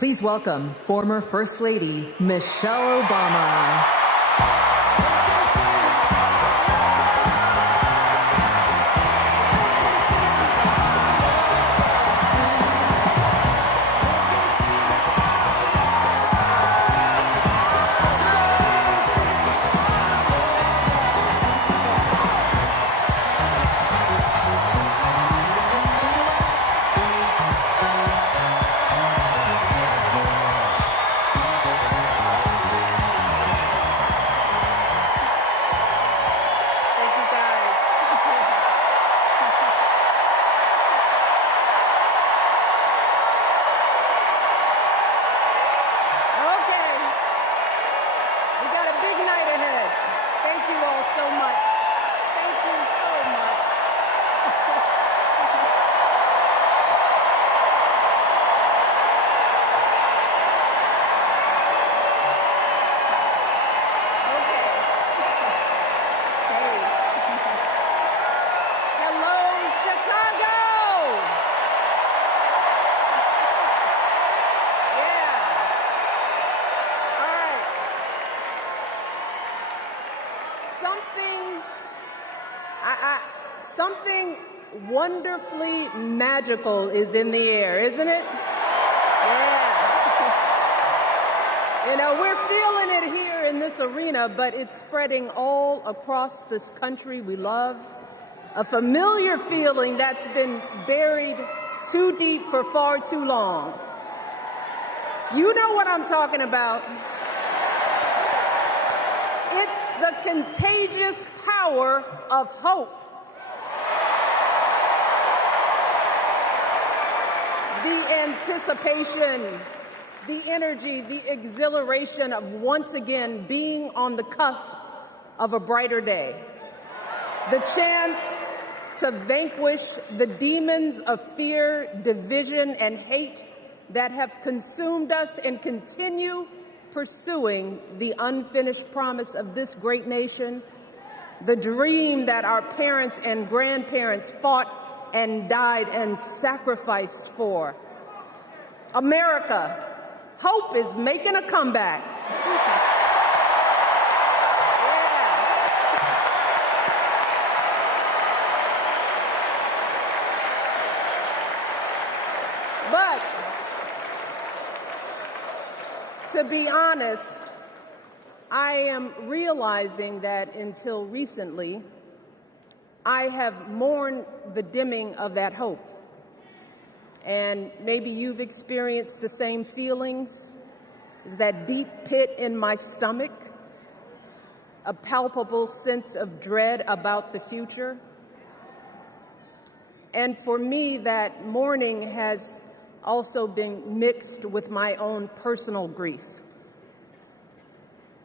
Please welcome former First Lady Michelle Obama. Something wonderfully magical is in the air, isn't it? Yeah. You know, we're feeling it here in this arena, but it's spreading all across this country we love. A familiar feeling that's been buried too deep for far too long. You know what I'm talking about. It's the contagious power of hope. The anticipation, the energy, the exhilaration of once again being on the cusp of a brighter day. The chance to vanquish the demons of fear, division, and hate that have consumed us and continue pursuing the unfinished promise of this great nation, the dream that our parents and grandparents fought and died and sacrificed for. America, hope is making a comeback. But to be honest, I am realizing that until recently, I have mourned the dimming of that hope. And maybe you've experienced the same feelings. Is that deep pit in my stomach, a palpable sense of dread about the future. And for me, that mourning has also been mixed with my own personal grief.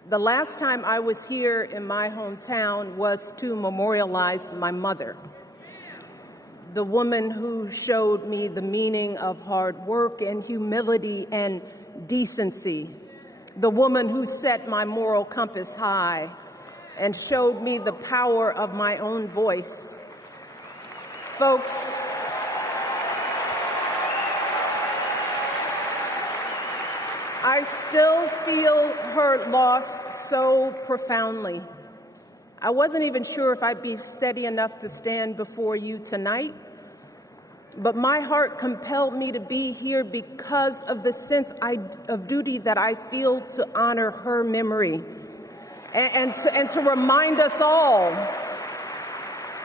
The last time I was here in my hometown was to memorialize my mother, the woman who showed me the meaning of hard work and humility and decency, the woman who set my moral compass high and showed me the power of my own voice. Folks, I still feel her loss so profoundly. I wasn't even sure if I'd be steady enough to stand before you tonight, but my heart compelled me to be here because of the sense of duty that I feel to honor her memory and to remind us all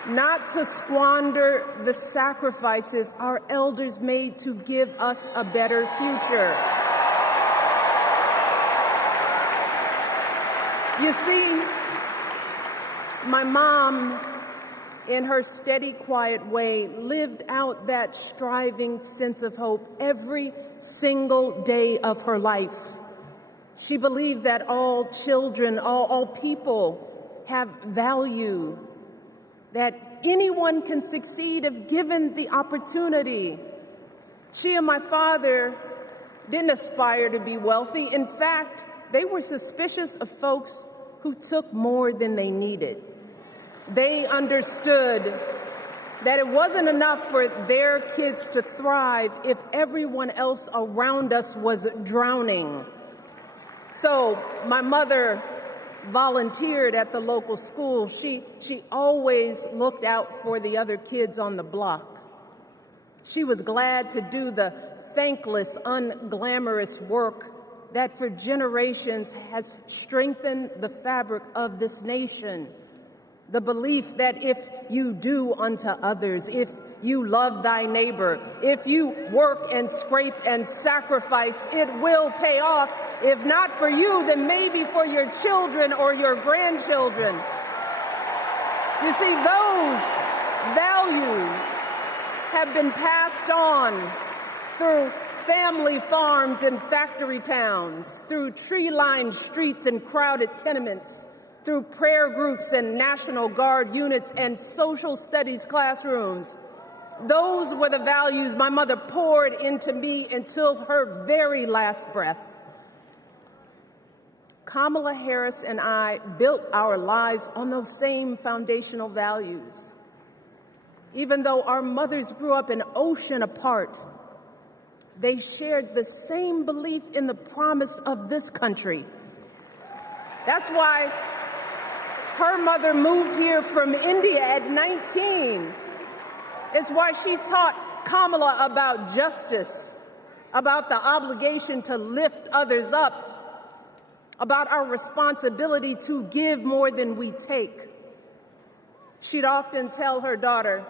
not to squander the sacrifices our elders made to give us a better future. You see, my mom, in her steady, quiet way, lived out that striving sense of hope every single day of her life. She believed that all children, all people have value, that anyone can succeed if given the opportunity. She and my father didn't aspire to be wealthy. In fact, they were suspicious of folks who took more than they needed. They understood that it wasn't enough for their kids to thrive if everyone else around us was drowning. So my mother volunteered at the local school. She always looked out for the other kids on the block. She was glad to do the thankless, unglamorous work that for generations has strengthened the fabric of this nation. The belief that if you do unto others, if you love thy neighbor, if you work and scrape and sacrifice, it will pay off. If not for you, then maybe for your children or your grandchildren. You see, those values have been passed on through family farms and factory towns, through tree-lined streets and crowded tenements, through prayer groups and National Guard units and social studies classrooms. Those were the values my mother poured into me until her very last breath. Kamala Harris and I built our lives on those same foundational values. Even though our mothers grew up an ocean apart, they shared the same belief in the promise of this country. That's why her mother moved here from India at 19. It's why she taught Kamala about justice, about the obligation to lift others up, about our responsibility to give more than we take. She'd often tell her daughter,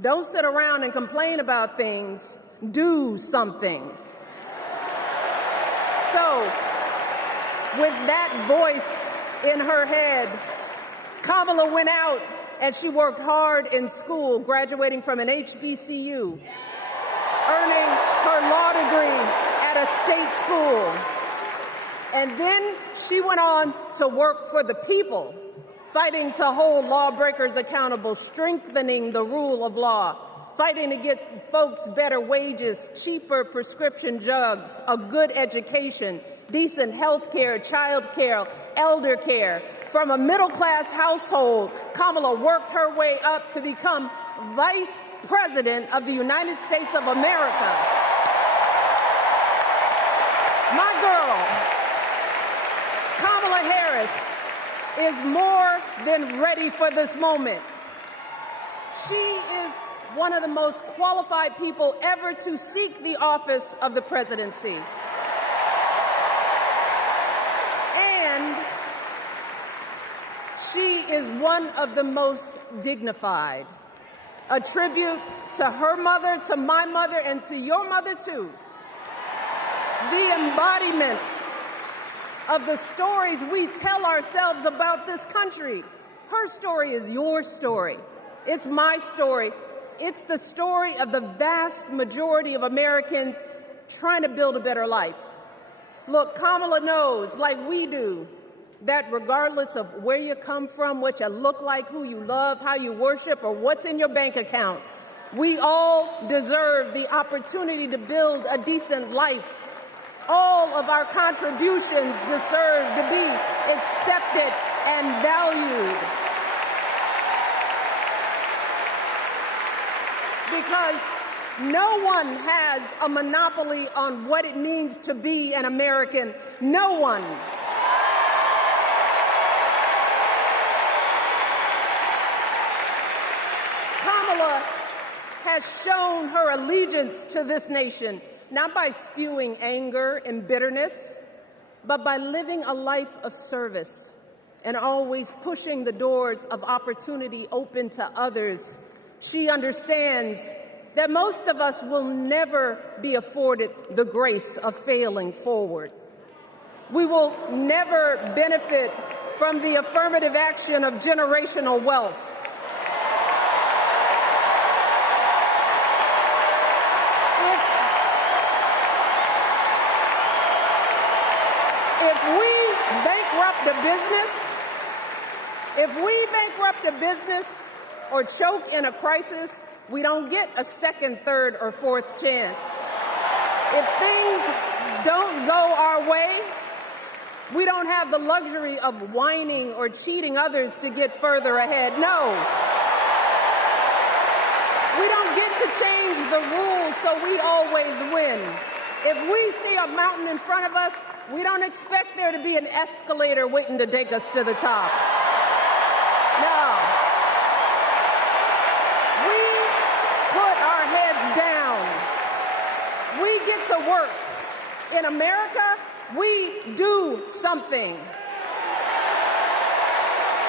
"Don't sit around and complain about things, do something." So, with that voice in her head, Kamala went out and she worked hard in school, graduating from an HBCU, earning her law degree at a state school. And then she went on to work for the people, fighting to hold lawbreakers accountable, strengthening the rule of law, fighting to get folks better wages, cheaper prescription drugs, a good education, decent health care, child care, elder care. From a middle-class household, Kamala worked her way up to become Vice President of the United States of America. My girl, Kamala Harris, is more than ready for this moment. She is one of the most qualified people ever to seek the office of the presidency. And she is one of the most dignified. A tribute to her mother, to my mother, and to your mother too. The embodiment of the stories we tell ourselves about this country. Her story is your story. It's my story. It's the story of the vast majority of Americans trying to build a better life. Look, Kamala knows, like we do, that regardless of where you come from, what you look like, who you love, how you worship, or what's in your bank account, we all deserve the opportunity to build a decent life. All of our contributions deserve to be accepted and valued. Because no one has a monopoly on what it means to be an American. No one. Kamala has shown her allegiance to this nation, not by spewing anger and bitterness, but by living a life of service and always pushing the doors of opportunity open to others. She understands that most of us will never be afforded the grace of failing forward. We will never benefit from the affirmative action of generational wealth. If we bankrupt a business or choke in a crisis, we don't get a second, third, or fourth chance. If things don't go our way, we don't have the luxury of whining or cheating others to get further ahead. No. change the rules so we always win. If we see a mountain in front of us, we don't expect there to be an escalator waiting to take us to the top. No. We put our heads down. We get to work. In America, we do something.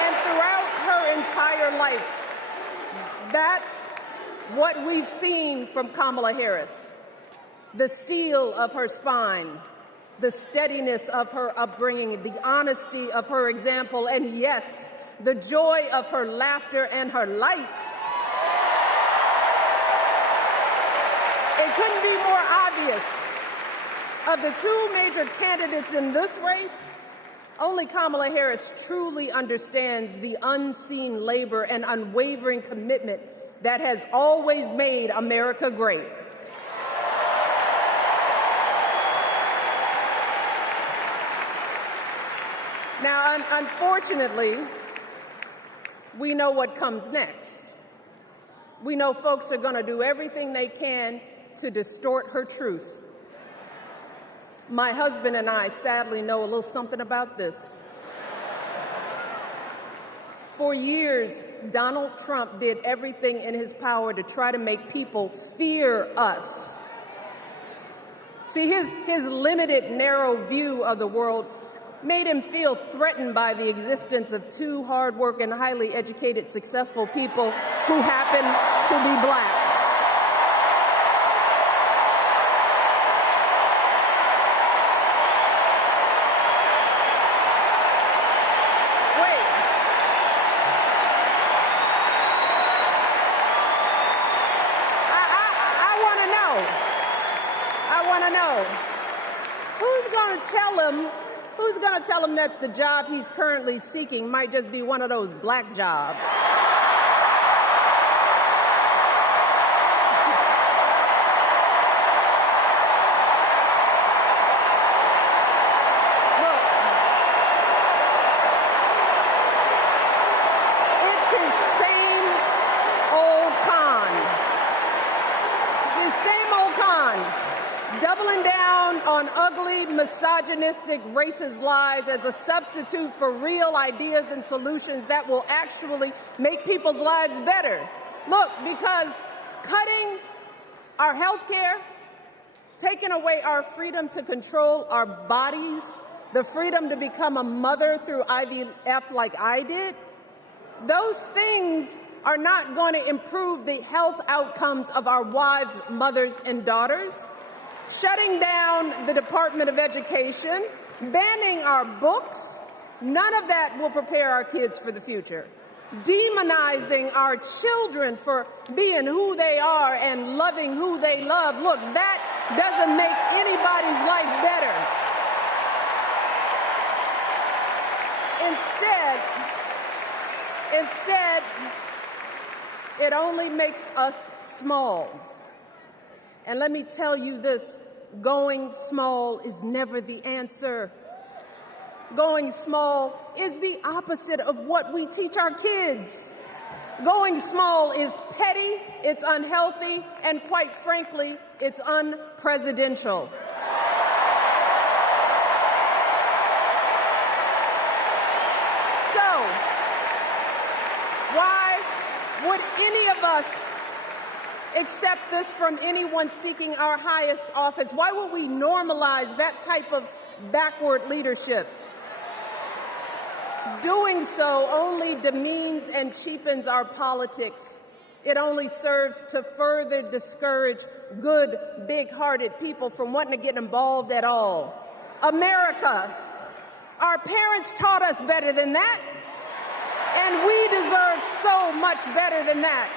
And throughout her entire life, that's what we've seen from Kamala Harris. The steel of her spine, the steadiness of her upbringing, the honesty of her example, and yes, the joy of her laughter and her light. It couldn't be more obvious. Of the two major candidates in this race, only Kamala Harris truly understands the unseen labor and unwavering commitment that has always made America great. Now, unfortunately, we know what comes next. We know folks are going to do everything they can to distort her truth. My husband and I sadly know a little something about this. For years, Donald Trump did everything in his power to try to make people fear us. See, his limited, narrow view of the world made him feel threatened by the existence of two hard-working, highly educated, successful people who happen to be black. Who's going to tell him that the job he's currently seeking might just be one of those black jobs? Look, it's his same old con. His same old con. Doubling down on ugly, misogynistic, racist lies as a substitute for real ideas and solutions that will actually make people's lives better. Look, because cutting our health care, taking away our freedom to control our bodies, the freedom to become a mother through IVF like I did, those things are not going to improve the health outcomes of our wives, mothers, and daughters. Shutting down the Department of Education, banning our books, none of that will prepare our kids for the future. Demonizing our children for being who they are and loving who they love, look, that doesn't make anybody's life better. Instead, it only makes us small. And let me tell you this, going small is never the answer. Going small is the opposite of what we teach our kids. Going small is petty, it's unhealthy, and quite frankly, it's unpresidential. So, why would any of us accept this from anyone seeking our highest office? Why would we normalize that type of backward leadership? Doing so only demeans and cheapens our politics. It only serves to further discourage good, big-hearted people from wanting to get involved at all. America, our parents taught us better than that, and we deserve so much better than that.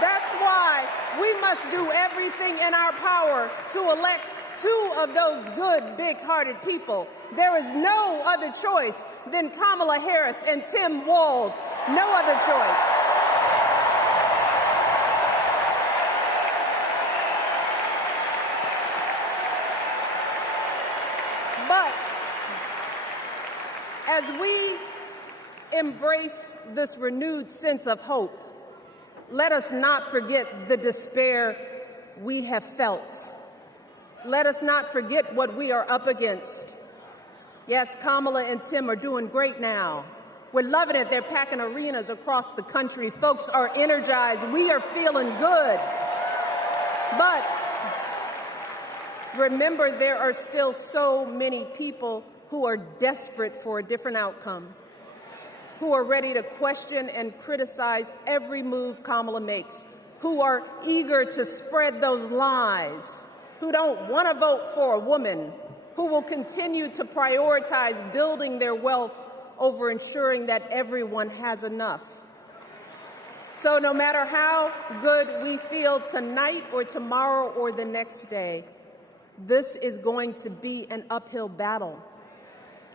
That's why we must do everything in our power to elect two of those good, big-hearted people. There is no other choice than Kamala Harris and Tim Walz. No other choice. But as we embrace this renewed sense of hope, let us not forget the despair we have felt. Let us not forget what we are up against. Yes, Kamala and Tim are doing great now. We're loving it. They're packing arenas across the country. Folks are energized. We are feeling good. But remember, there are still so many people who are desperate for a different outcome, who are ready to question and criticize every move Kamala makes, who are eager to spread those lies, who don't want to vote for a woman, who will continue to prioritize building their wealth over ensuring that everyone has enough. So no matter how good we feel tonight or tomorrow or the next day, this is going to be an uphill battle.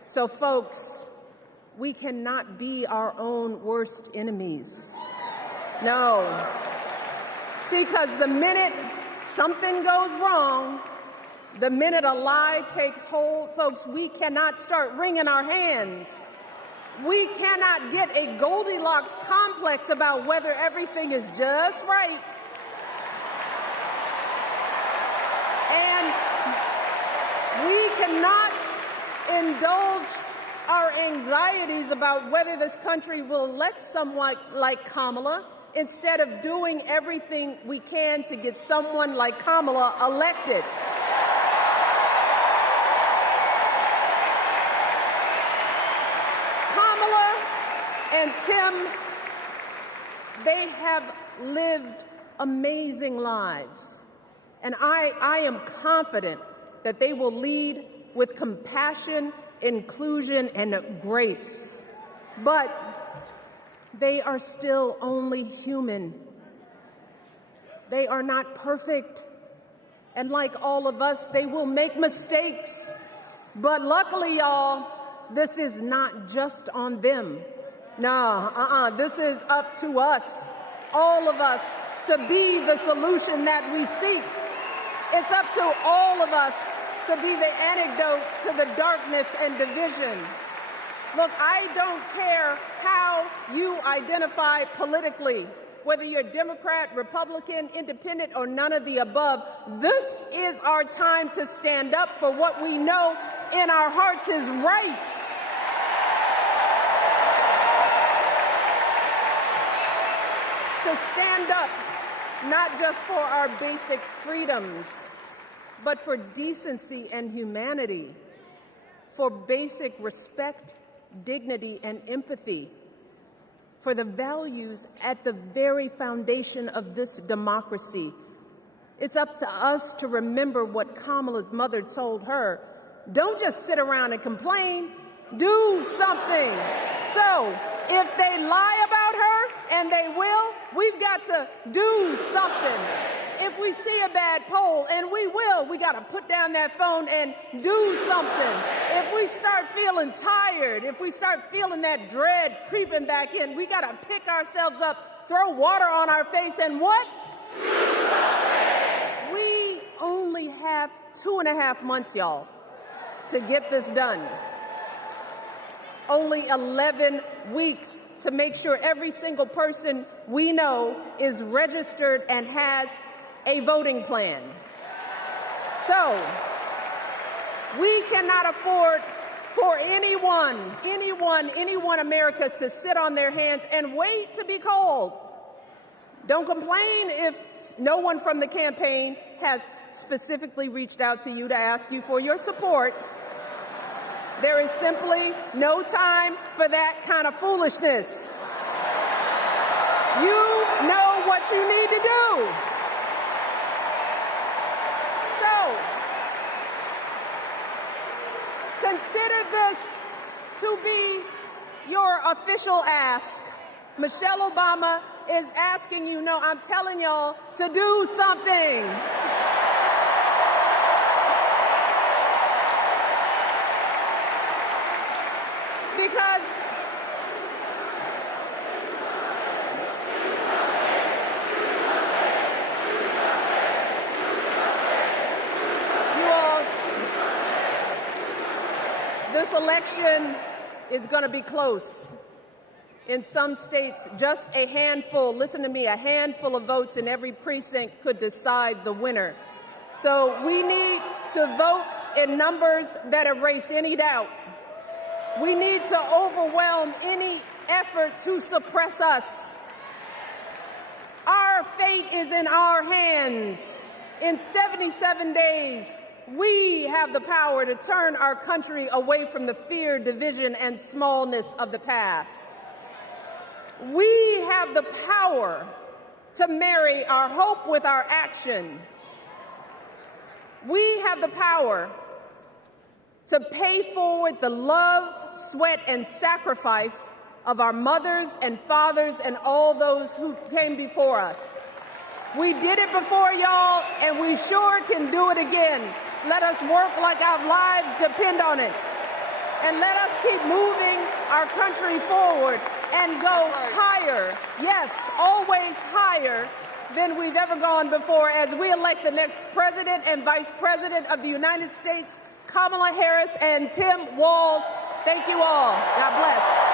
So folks, we cannot be our own worst enemies. No. See, because the minute something goes wrong, the minute a lie takes hold, folks, we cannot start wringing our hands. We cannot get a Goldilocks complex about whether everything is just right. And we cannot indulge our anxieties about whether this country will elect someone like Kamala instead of doing everything we can to get someone like Kamala elected. Kamala and Tim, they have lived amazing lives. And I am confident that they will lead with compassion, inclusion, and grace. But they are still only human. They are not perfect. And like all of us, they will make mistakes. But luckily, y'all, this is not just on them. No, this is up to us, all of us, to be the solution that we seek. It's up to all of us to be the antidote to the darkness and division. Look, I don't care how you identify politically, whether you're Democrat, Republican, Independent, or none of the above. This is our time to stand up for what we know in our hearts is right. To stand up, not just for our basic freedoms, but for decency and humanity, for basic respect, dignity, and empathy, for the values at the very foundation of this democracy. It's up to us to remember what Kamala's mother told her. Don't just sit around and complain, do something. So if they lie about her, and they will, we've got to do something. If we see a bad poll, and we will, we got to put down that phone and do something. If we start feeling tired, if we start feeling that dread creeping back in, we got to pick ourselves up, throw water on our face, and what? Do something. We only have 2.5 months, y'all, to get this done. Only 11 weeks to make sure every single person we know is registered and has a voting plan. So we cannot afford for anyone America to sit on their hands and wait to be called. Don't complain if no one from the campaign has specifically reached out to you to ask you for your support. There is simply no time for that kind of foolishness. You know what you need to do. So, consider this to be your official ask. Michelle Obama is asking you, no, I'm telling y'all to do something. Because you all, this election is going to be close. In some states, just a handful, listen to me, a handful of votes in every precinct could decide the winner. So we need to vote in numbers that erase any doubt. We need to overwhelm any effort to suppress us. Our fate is in our hands. In 77 days, we have the power to turn our country away from the fear, division, and smallness of the past. We have the power to marry our hope with our action. We have the power to pay forward the love, sweat, and sacrifice of our mothers and fathers and all those who came before us. We did it before, y'all, and we sure can do it again. Let us work like our lives depend on it. And let us keep moving our country forward and go higher, yes, always higher than we've ever gone before as we elect the next President and Vice President of the United States, Kamala Harris and Tim Walz. Thank you all. God bless.